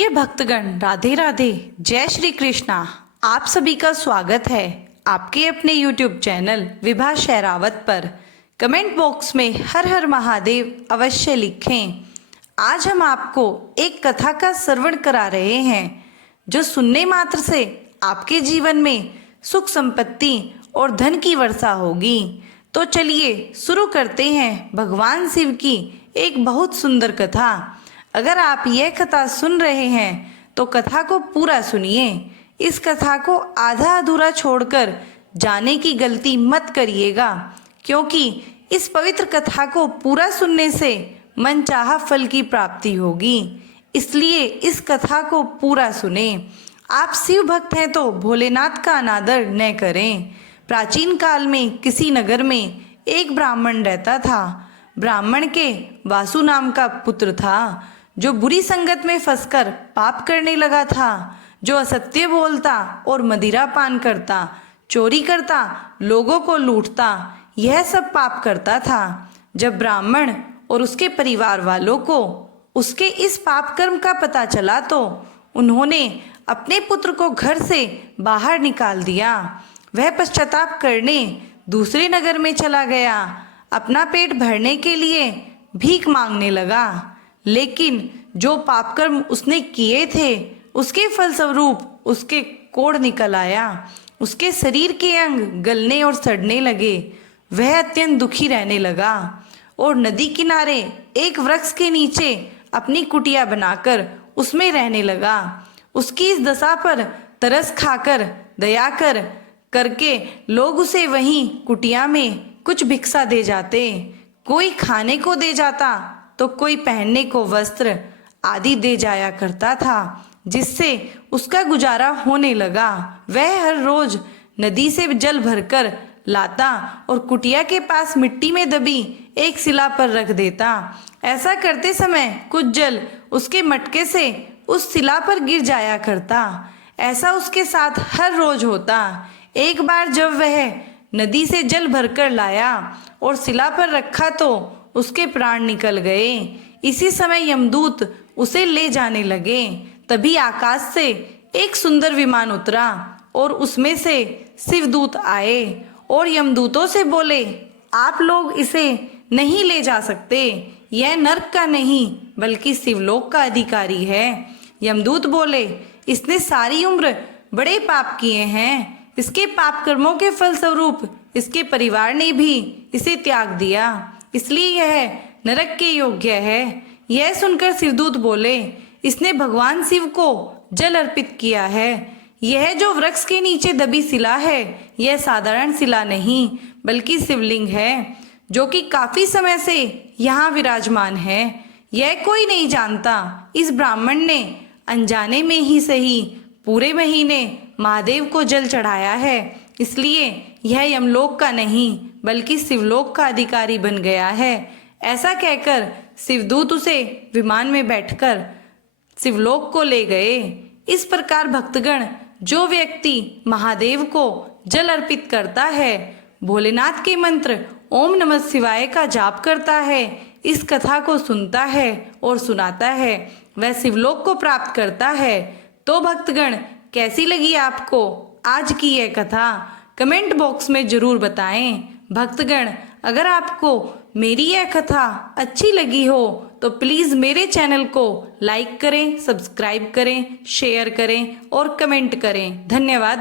प्रिय भक्तगण, राधे राधे, जय श्री कृष्णा। आप सभी का स्वागत है आपके अपने YouTube चैनल विभा शेरावत पर। कमेंट बॉक्स में हर हर महादेव अवश्य लिखें। आज हम आपको एक कथा का श्रवण करा रहे हैं जो सुनने मात्र से आपके जीवन में सुख संपत्ति और धन की वर्षा होगी। तो चलिए शुरू करते हैं भगवान शिव की एक बहुत सुंदर कथा। अगर आप यह कथा सुन रहे हैं तो कथा को पूरा सुनिए। इस कथा को आधा अधूरा छोड़कर जाने की गलती मत करिएगा, क्योंकि इस पवित्र कथा को पूरा सुनने से मनचाहा फल की प्राप्ति होगी। इसलिए इस कथा को पूरा सुने। आप शिव भक्त हैं तो भोलेनाथ का अनादर न करें। प्राचीन काल में किसी नगर में एक ब्राह्मण रहता था। ब्राह्मण के वासु नाम का पुत्र था, जो बुरी संगत में फंसकर पाप करने लगा था, जो असत्य बोलता और मदिरा पान करता, चोरी करता, लोगों को लूटता, यह सब पाप करता था। जब ब्राह्मण और उसके परिवार वालों को उसके इस पाप कर्म का पता चला तो उन्होंने अपने पुत्र को घर से बाहर निकाल दिया। वह पश्चाताप करने दूसरे नगर में चला गया। अपना पेट भरने के लिए भीख मांगने लगा, लेकिन जो पापकर्म उसने किए थे उसके फलस्वरूप उसके कोढ़ निकल आया। उसके शरीर के अंग गलने और सड़ने लगे। वह अत्यंत दुखी रहने लगा और नदी किनारे एक वृक्ष के नीचे अपनी कुटिया बनाकर उसमें रहने लगा। उसकी इस दशा पर तरस खाकर दया करके लोग उसे वहीं कुटिया में कुछ भिक्षा दे जाते। कोई खाने को दे जाता तो कोई पहनने को वस्त्र आदि दे जाया करता था, जिससे उसका गुजारा होने लगा। वह हर रोज नदी से जल भरकर लाता और कुटिया के पास मिट्टी में दबी एक शिला पर रख देता। ऐसा करते समय कुछ जल उसके मटके से उस शिला पर गिर जाया करता। ऐसा उसके साथ हर रोज होता। एक बार जब वह नदी से जल भरकर लाया और शिला पर रखा तो उसके प्राण निकल गए। इसी समय यमदूत उसे ले जाने लगे। तभी आकाश से एक सुंदर विमान उतरा और उसमें से शिवदूत आए और यमदूतों से बोले, आप लोग इसे नहीं ले जा सकते। यह नरक का नहीं बल्कि शिवलोक का अधिकारी है। यमदूत बोले, इसने सारी उम्र बड़े पाप किए हैं। इसके पाप कर्मों के फलस्वरूप इसके परिवार ने भी इसे त्याग दिया, इसलिए यह नरक के योग्य है। यह सुनकर शिवदूत बोले, इसने भगवान शिव को जल अर्पित किया है। यह जो वृक्ष के नीचे दबी शिला है, यह साधारण शिला नहीं बल्कि शिवलिंग है, जो कि काफी समय से यहाँ विराजमान है। यह कोई नहीं जानता। इस ब्राह्मण ने अनजाने में ही सही पूरे महीने महादेव को जल चढ़ाया है, इसलिए यह यमलोक का नहीं बल्कि शिवलोक का अधिकारी बन गया है। ऐसा कहकर शिवदूत उसे विमान में बैठकर शिवलोक को ले गए। इस प्रकार भक्तगण, जो व्यक्ति महादेव को जल अर्पित करता है, भोलेनाथ के मंत्र ओम नमः शिवाय का जाप करता है, इस कथा को सुनता है और सुनाता है, वह शिवलोक को प्राप्त करता है। तो भक्तगण, कैसी लगी आपको आज की यह कथा? कमेंट बॉक्स में जरूर बताएं। भक्तगण, अगर आपको मेरी यह कथा अच्छी लगी हो तो प्लीज़ मेरे चैनल को लाइक करें, सब्सक्राइब करें, शेयर करें और कमेंट करें। धन्यवाद।